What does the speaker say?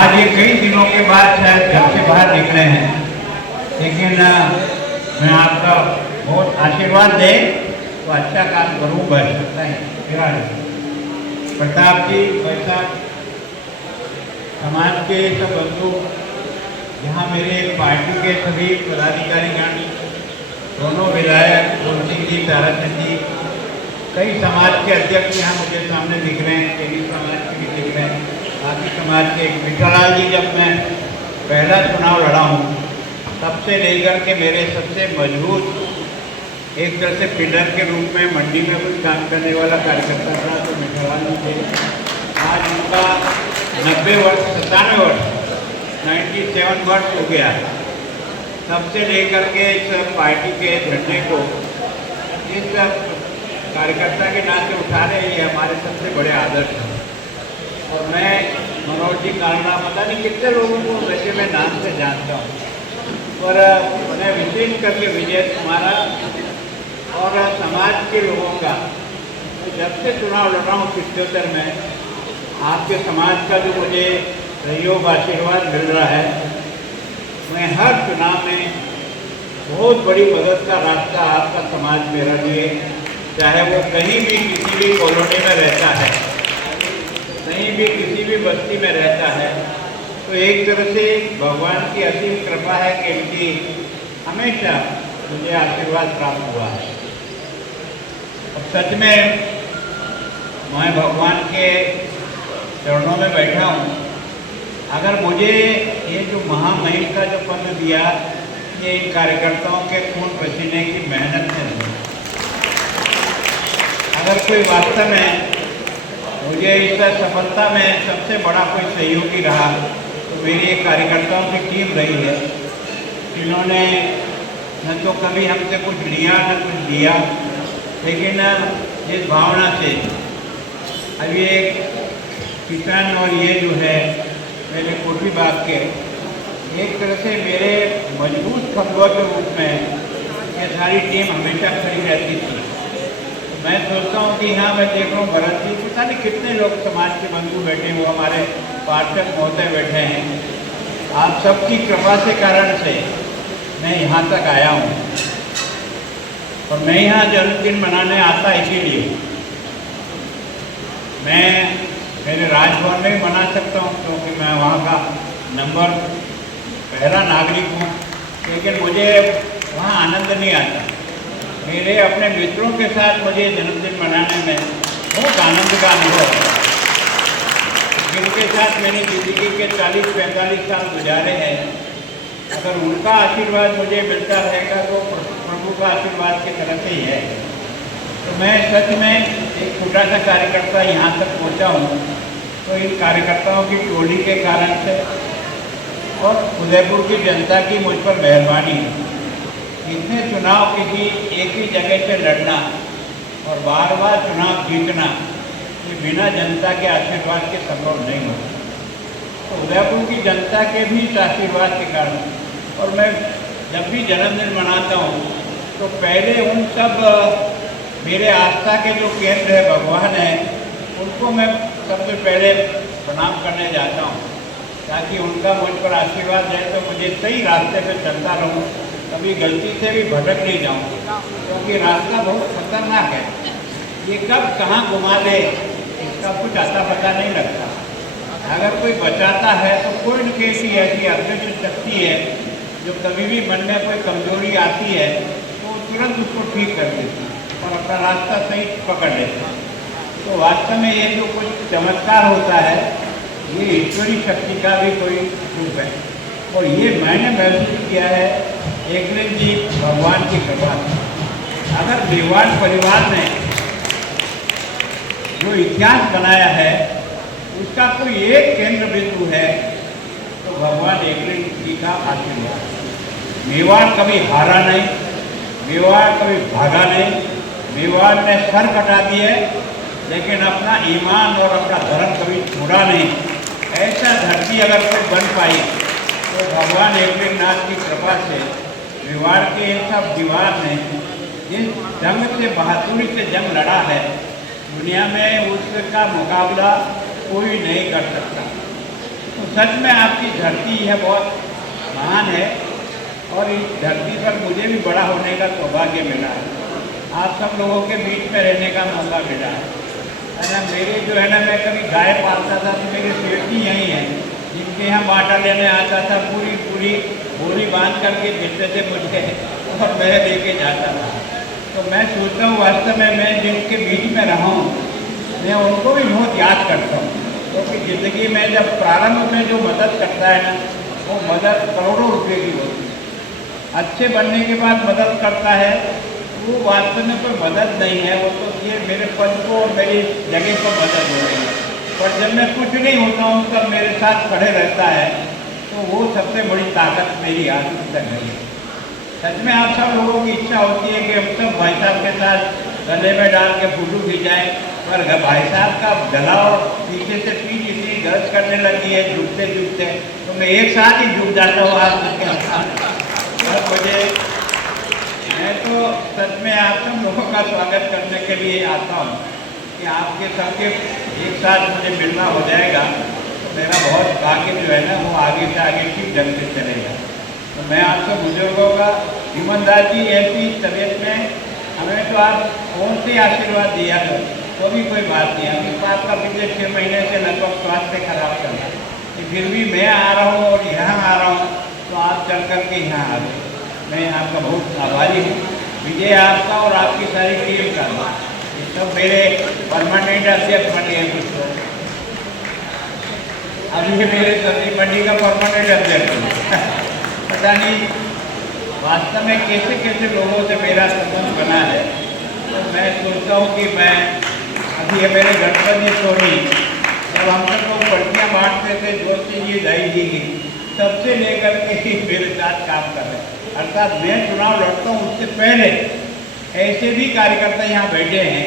आज ये कई दिनों के बाद शायद घर से बाहर निकले हैं, लेकिन मैं आपका बहुत आशीर्वाद दे तो अच्छा काम करूँ बस सकता है। प्रताप जी, वैसा समाज के सब बंधु, यहाँ मेरे पार्टी के सभी पदाधिकारीगण, दोनों विधायक तुलसी जी, ताराचंद जी, कई समाज के अध्यक्ष यहाँ मुझे सामने दिख रहे हैं, तेली समाज के भी दिख रहे हैं, बाकी समाज के विठालाल जी। जब मैं पहला चुनाव लड़ा हूँ तब से लेकर के मेरे सबसे मजबूत एक तरह से पिलर के रूप में मंडी में कुछ काम करने वाला कार्यकर्ता था तो विठालाल जी थे। आज उनका 90 वर्ष 97 वर्ष 97 वर्ष हो गया। तब से लेकर के इस पार्टी के झंडे को इस कार्यकर्ता के नाते उठा रहे, ये हमारे सबसे बड़े आदर्श हैं। और मैं मनोज जी कालरा, पता नहीं कितने लोगों को वैसे मैं नाम से जानता हूँ, पर मैं विशेष करके विजय कुमारा और समाज के लोगों का जब से चुनाव लड़ रहा हूँ 77 में, आपके समाज का जो मुझे सहयोग आशीर्वाद मिल रहा है, मैं हर चुनाव में बहुत बड़ी मदद का रास्ता आपका समाज मेरा लिए, चाहे वो कहीं भी किसी भी कॉलोनी में रहता है, कहीं भी किसी भी बस्ती में रहता है, तो एक तरह से भगवान की असीम कृपा है कि इनकी हमेशा मुझे आशीर्वाद प्राप्त हुआ है। अब सच में मैं भगवान के चरणों में बैठा हूँ। अगर मुझे ये जो महामहिम का जो पद दिया, ये इन कार्यकर्ताओं के खून पसीने की मेहनत से नहीं। अगर कोई वास्तव में मुझे इस सफलता में सबसे बड़ा कोई सहयोगी रहा तो मेरी कार्यकर्ताओं की टीम रही है, जिन्होंने न तो कभी हमसे कुछ लिया न कुछ दिया, लेकिन इस भावना से अब ये किसान और ये जो है मेरे कोठी बाग के एक तरह से मेरे मजबूत खंभों के रूप में ये सारी टीम हमेशा खड़ी रहती थी। मैं सोचता हूँ कि यहाँ मैं देख रहा हूँ भरत जी, पता नहीं कितने लोग समाज के बंधु बैठे हुए, हमारे पार्षद महोदय बैठे हैं। आप सबकी कृपा से कारण से मैं यहाँ तक आया हूँ और मैं यहाँ जन्मदिन मनाने आता इसीलिए। मैं मेरे राजभवन में भी मना सकता हूँ क्योंकि मैं वहाँ का नंबर पहला नागरिक हूँ, लेकिन मुझे वहाँ आनंद नहीं आता। मेरे अपने मित्रों के साथ मुझे जन्मदिन मनाने में बहुत आनंद का अनुभव है, जिनके साथ मैंने जिंदगी के 40-45 साल गुजारे हैं। अगर उनका आशीर्वाद मुझे मिलता रहेगा तो प्रभु का आशीर्वाद की तरह से ही है। तो मैं सच में एक छोटा सा कार्यकर्ता यहाँ तक पहुँचा हूँ तो इन कार्यकर्ताओं की टोली के कारण से और उदयपुर की जनता की मुझ पर मेहरबानी। इतने चुनाव किसी एक ही जगह से लड़ना और बार बार चुनाव जीतना, ये बिना जनता के आशीर्वाद के संभव नहीं होता। तो उदयपुर की जनता के भी इस आशीर्वाद के कारण, और मैं जब भी जन्मदिन मनाता हूँ तो पहले उन सब मेरे आस्था के जो केंद्र है, भगवान है, उनको मैं सबसे पहले प्रणाम करने जाता हूँ ताकि उनका मुझ पर आशीर्वाद जाए तो मुझे सही रास्ते पे चलता रहूँ, कभी गलती से भी भटक नहीं जाऊँ, क्योंकि रास्ता बहुत खतरनाक है। ये कब कहाँ घुमा दे इसका कुछ आता पता नहीं लगता। अगर कोई बचाता है तो कोई न कोई ऐसी अदृश्य शक्ति है जो कभी भी मन में कोई कमजोरी आती है तो तुरंत उसको ठीक कर देती है और अपना रास्ता सही पकड़ लेता है। तो वास्तव में ये जो कुछ चमत्कार होता है ये ईश्वरीय शक्ति का भी कोई रूप है, और ये मैंने महसूस किया है एक दिन जी भगवान की कृपा से। अगर मेवाड़ परिवार ने जो इतिहास बनाया है उसका कोई एक केंद्र बिंदु है तो भगवान एकलिंग जी का आशीर्वाद। मेवाड़ कभी हारा नहीं, मेवाड़ कभी भागा नहीं, मेवाड़ ने सर कटा दिए लेकिन अपना ईमान और अपना धर्म कभी छोड़ा नहीं। ऐसा धरती अगर कोई बन पाई तो भगवान एकलिंग नाथ की कृपा से मेवाड़ के सब दीवार ने जिस जंग से बहादुरी से जंग लड़ा है, दुनिया में उसका मुकाबला कोई नहीं कर सकता। तो सच में आपकी धरती यह बहुत महान है और इस धरती पर मुझे भी बड़ा होने का सौभाग्य मिला है। आप सब लोगों के बीच में रहने का मौका मिला है ना। मेरे जो है ना, मैं कभी गाय पालता था तो मेरे सेठ जी यहीं हैं जिनके यहाँ बाटा लेने आता था, पूरी पूरी बोरी बांध करके देते थे मुझे और मैं लेके जाता था। तो मैं सोचता हूँ वास्तव में मैं जिनके बीच में रहा हूँ मैं उनको भी बहुत याद करता हूँ, क्योंकि ज़िंदगी में जब प्रारंभ में जो मदद करता है ना, वो मदद करोड़ों रुपए की होती है। अच्छे बनने के बाद मदद करता है वो वास्तव में कोई मदद नहीं है, वो तो ये मेरे पद को और मेरी जगह को मदद हो रही है। पर जब मैं कुछ नहीं होता हूँ तब मेरे साथ खड़े रहता है, तो वो सबसे बड़ी ताकत मेरी आज तक है। सच में आप सब लोगों की इच्छा होती है कि हम सब भाई साहब के साथ गले में डाल के फोटो खिंचाएं, पर भाई साहब का गला और पीछे से पीठ इतनी दर्द करने लगी है झुकते झुकते, तो मैं एक साथ ही झुक जाता हूँ आप मुझे। मैं तो सच में आप सब लोगों का स्वागत करने के लिए आता हूँ कि आपके सबके एक साथ मुझे मिलना हो जाएगा तो मेरा बहुत भाग्य जो है ना वो आगे से आगे ठीक ढंग से चलेगा। तो मैं आप सब बुजुर्गों का, ईमानदार जी ऐसी तबीयत में हमें तो आप कौन से आशीर्वाद दिया तो भी कोई बात नहीं। अभी बात का पिछले 6 महीने से लगभग स्वास्थ्य खराब चल रहा है, फिर भी मैं आ रहा हूँ और यहाँ आ रहा हूँ तो आप चल करके यहाँ आ गए। मैं आपका बहुत आभारी हूँ, विजय आपका और आपकी सारी टीम का। ये सब मेरे परमानेंट अध्यक्ष बने हैं कुछ लोग, अभी मेरे सब्जी मंडी का परमानेंट अध्यक्ष पता नहीं वास्तव में कैसे कैसे लोगों से मेरा संबंध बना है। तो मैं सोचता हूँ कि मैं अभी मेरे गणपति सोनी जब हम सब लोग पर्चियाँ बांटते थे जोशी जी दाई जी की, सबसे लेकर के ही मेरे साथ काम कर रहे हैं। अर्थात मैं चुनाव लड़ता हूँ उससे पहले ऐसे भी कार्यकर्ता यहाँ बैठे हैं